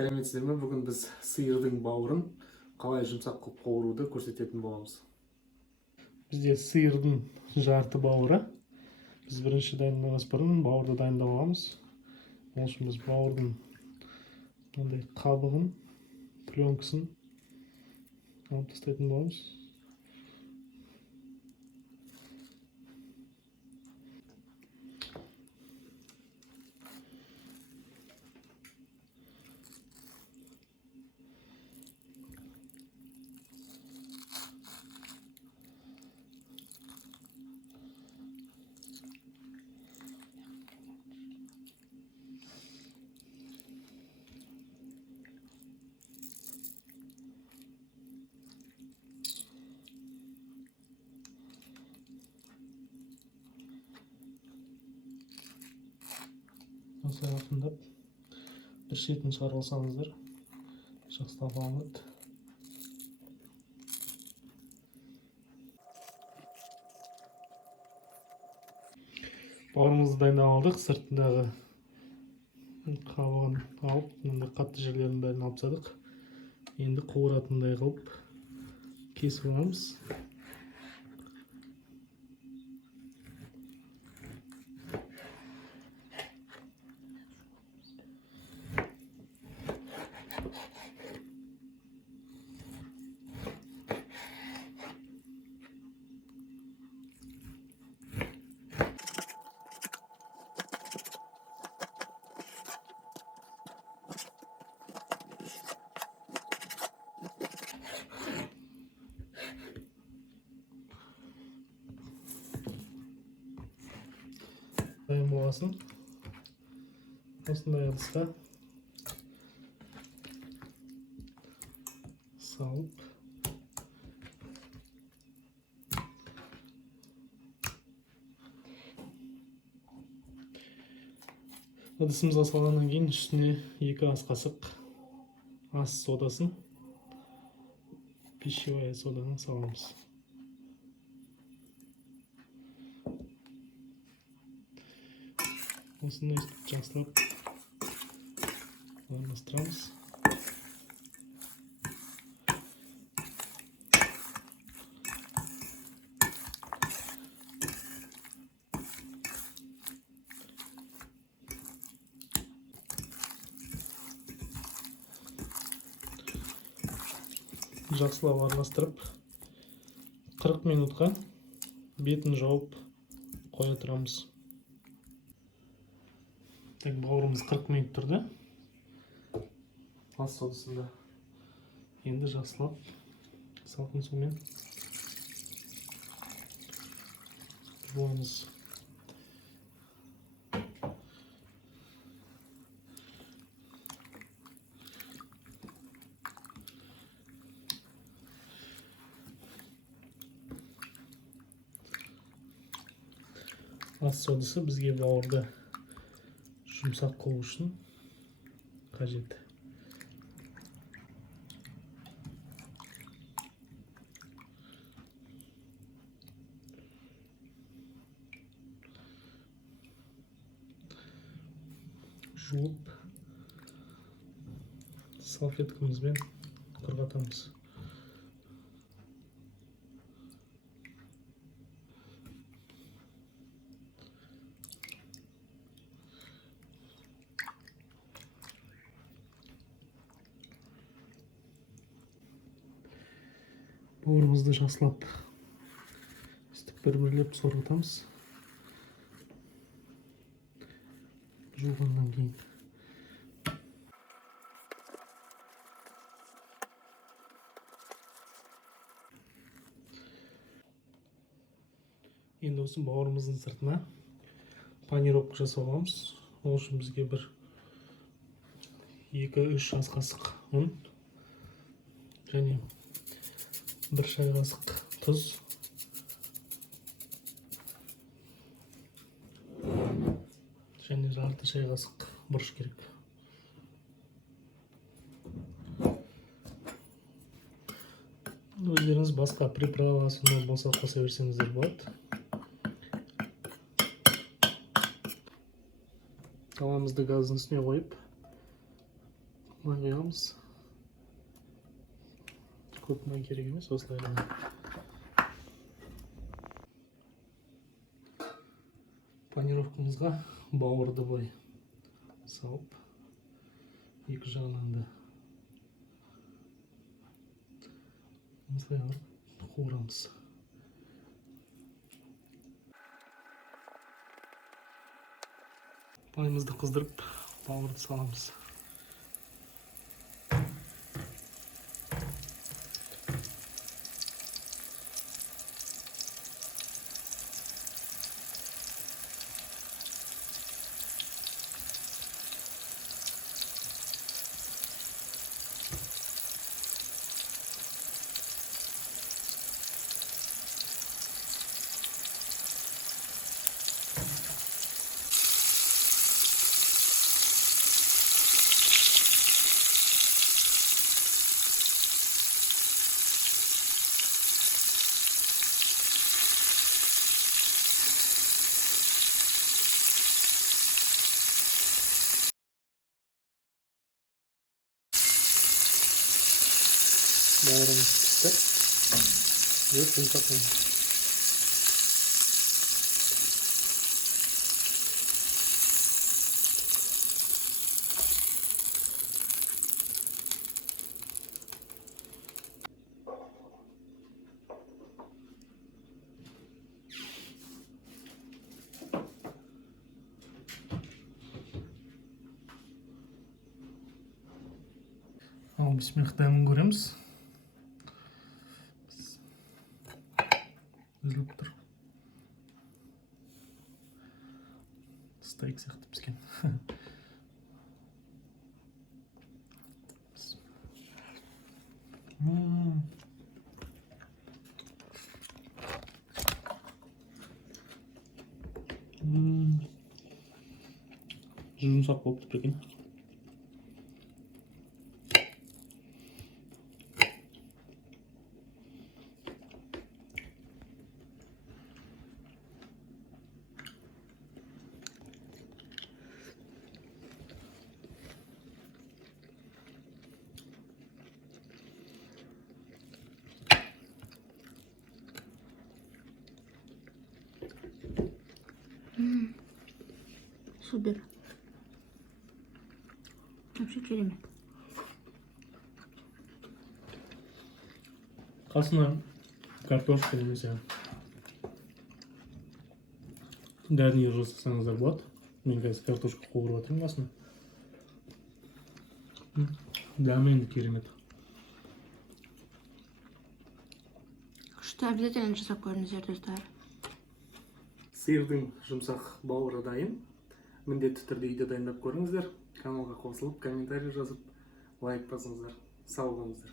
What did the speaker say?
Сәлеметсіздер ме? Бүгін біз сиырдың бауырын қалай жұмсақ қылып қуыруды көрсететін боламыз. Бізде сиырдың жарты бауыры. Біз бірінші дайындамас бұрын бауырды дайындап аламыз. Ол үшін біз бауырдың мынандай қабығын, пленкасын алып тастайтын боламыз. Осылай ақындап бір шетін шығарып алсаңыздар жақсылап алынады. Бауырымызды дайындап алдық. Сыртындағы қабығын алып, мынандай қатты жерлерін бәрін алып тастадық. Енді қуыратындай қылып кесіп аламыз. Дайын болғасын осындай ыдысқа салып ыдысымызға салғаннан кейін үстіне 2 ас қасық ас содасын, пищевая соданы саламыз. Осыны жақсылап араластырамыз. Жақсылап араластырып 40 минутқа бетін жауып қоя тұрамыз. Бауырымыз 40 минут тұрды. Ас содасында. Енді жақсылап салқын сумен жуамыз. Ас содасы бізге бауырды жұмсақ қылу үшін қажет. Жуып салфеткамызбен құрғатамыз. Бауырымызды жақсылап бір-бірлеп сорғытамыз. Жуғаннан кейін енді осы бауырымыздың сыртына панировка жасап аламыз. Ол үшін бізге 2-3 ас қасық ұн және 1 шай қасық тұз және жарты шай қасық бұрыш керек. Өздеріңіз басқа приправа болса қоса берсеңіздер болады. Тавамызды газдың үстіне қойып Май құямыз. Көп май керек емес, осылай ғана. Панировкамызға бауырды былай салып, екі жағынан да осылай қылып қуырамыз. Майымызды қыздырып, бауырды саламыз. Бауырымыз пісті. Өт жұмсақ. Ал бисмилlah дәмін көреміз. Үзіліп тұр. Стейк сияқты піскен. Жұмсақ болып тұр екен. Супер. Вообще керемет. Қасына картошка немесе гарнир жасасаңыздар болады. Мен қазір картошка қуырып жатырмын қасына. Дәмі енді керемет. Что обязательно жасап көріңіздер, достар. Сиырдың жұмсақ бауыры дайын. Міндетті түрде үйде дайындап көріңіздер. Каналға қосылып, комментарий жазып, лайк басыңыздар. Сау болыңыздар.